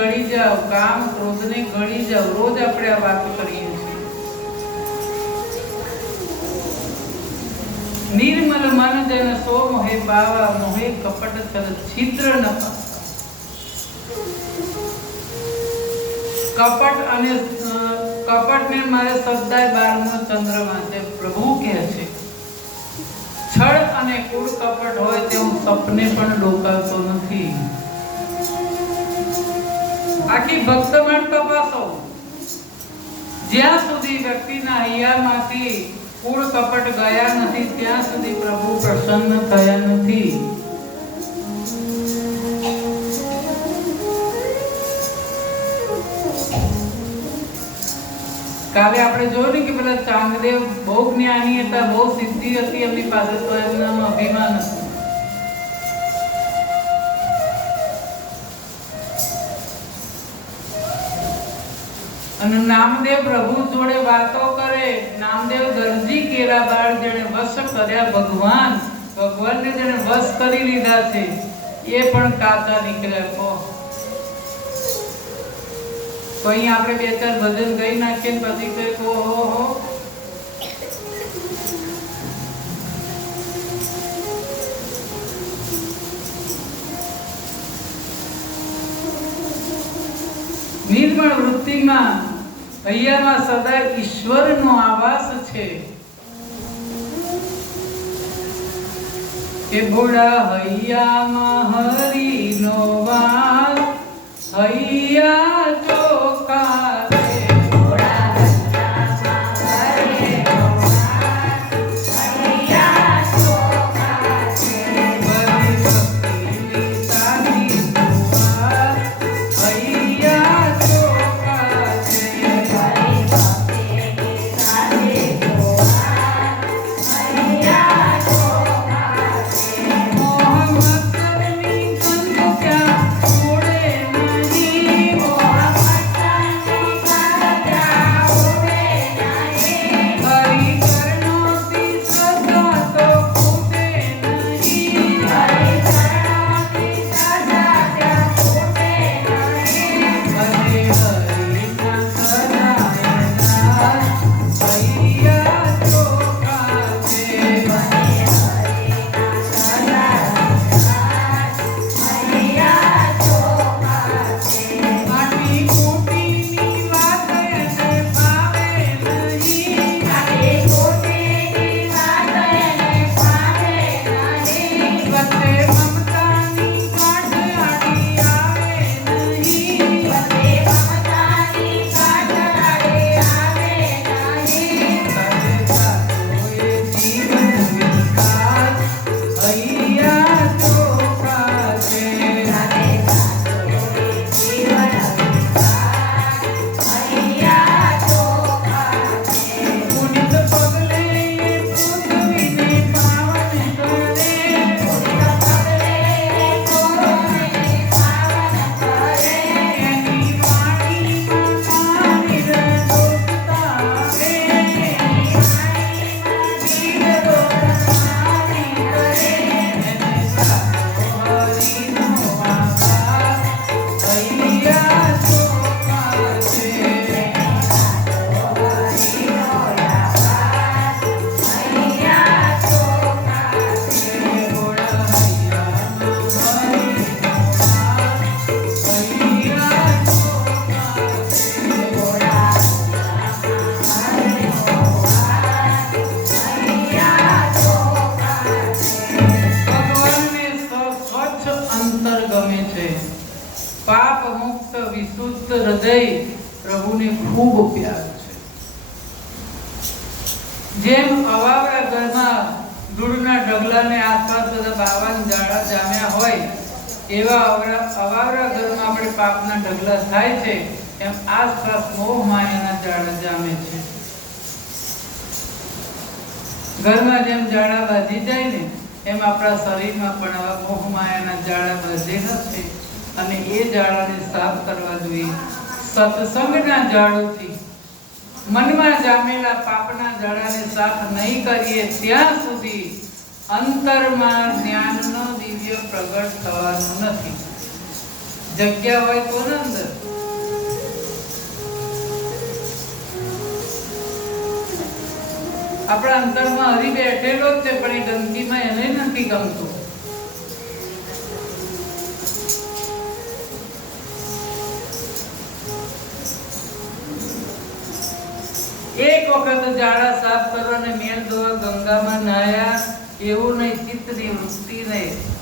ગળી જાઓ, કામ ક્રોધને ગળી જાઓ, રોજ આપણે આ વાત કરીએ છીએ. નિર્મલ મન જન સો મોહે પાવા, મોહે કપટ છલ છિદ્ર ન પાવા. કપટ અને કપટને મારે સદાય 12મો ચંદ્રમાં છે. પ્રભુ કહે છે છળ અને કૂડ કપટ હોય તે હું સપને પણ ડોકાવતો નથી. આખી ભક્તમણ તપાસો, જ્યાં સુધી વ્યક્તિના હૈયામાંથી કૂડ કપટ ગયા નથી ત્યાં સુધી પ્રભુ પ્રસન્ન થયા નથી. કાલે આપણે જોયું ને કે પેલા ચાંગદેવ બહુ જ્ઞાની હતા, બહુ સિદ્ધિ હતી એમની પાસે, તો એમનામાં અભિમાન હતું. અને નામદેવ પ્રભુ જોડે વાતો કરે. નામદેવ દરજી કેરા બાળ જેને વશ કર્યા ભગવાન, ભગવાનને જેને વશ કરી લીધા છે એ પણ કાચા નીકળ્યા. તો અહીં આપણે બે ચાર ભજન ગઈ નાખીએ પછી કઈ ઓહો નિર્મળ વૃત્તિમાં હૈયામાં સદા ઈશ્વરનો આવાસ છે. કે ભોળા હૈયામાં હરિનો વાસ, હૈયા ચોખા પ્રભુને ખૂબ પ્યાર છે. જેમ અવાવરા ઘરમાં ધૂળના ઢગલાને આસપાસ બધા બાવાન જાડા જામ્યા હોય, એવા અવાવરા ઘરમાં આપણે પાપના ઢગલા થાય છે, એમ આસપાસ મોહ માયાના જાડા જામે છે. ઘરમાં જેમ જાડા બાંધી જાય ને એમ આપણા શરીરમાં પણ આવા મોહ માયાના જાડા બાંધેલા છે, અને એ જાડાને સાફ કરવા જોઈએ સત્સંગના જાળોથી. મનમાં જામેલા પાપના જાળાને સાફ નહીં કરીએ ત્યાં સુધી અંતરમાં જ્ઞાનનો દિવ્ય પ્રગટ થવાનું નથી. જગ્યા હોય તો ને અંદર આપણા અંતરમાં હરી બેઠેલો જ છે, પણ એ ગંદકીમાં એને નથી ગમતું. એક વખત જાડા સાફ કરવા ને મેલ ધોવા ગંગામાં નાયા, એવું નહીં, ચિત્તની વૃત્તિ નહીં.